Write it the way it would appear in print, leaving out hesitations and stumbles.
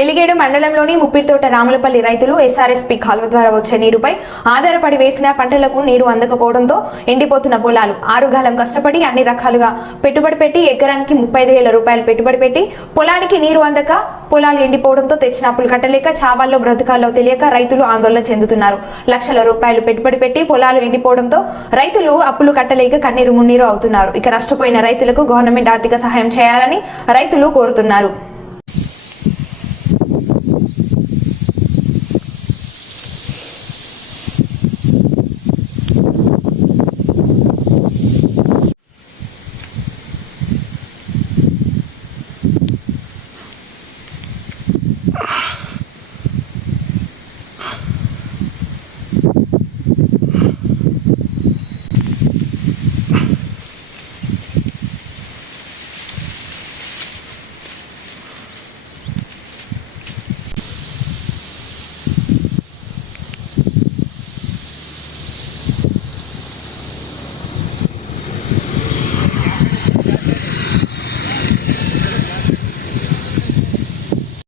ఎలిగేడు మండలంలోని ముప్పిరితోట రాములపల్లి రైతులు ఎస్ఆర్ఎస్పీ కాల్వ ద్వారా వచ్చే నీరుపై ఆధారపడి వేసిన పంటలకు నీరు అందకపోవడంతో ఎండిపోతున్న పొలాలు ఆరుగాలం కష్టపడి అన్ని రకాలుగా పెట్టుబడి పెట్టి ఎకరానికి 35,000 రూపాయలు పెట్టుబడి పెట్టి పొలానికి నీరు అందక పొలాలు ఎండిపోవడంతో తెచ్చిన అప్పులు కట్టలేక చావాల్లో బ్రతకాల్లో తెలియక రైతులు ఆందోళన చెందుతున్నారు. లక్షల రూపాయలు పెట్టుబడి పెట్టి పొలాలు ఎండిపోవడంతో రైతులు అప్పులు కట్టలేక కన్నీరు మున్నీరు అవుతున్నారు. ఇక నష్టపోయిన రైతులకు గవర్నమెంట్ ఆర్థిక సహాయం చేయాలని రైతులు కోరుతున్నారు.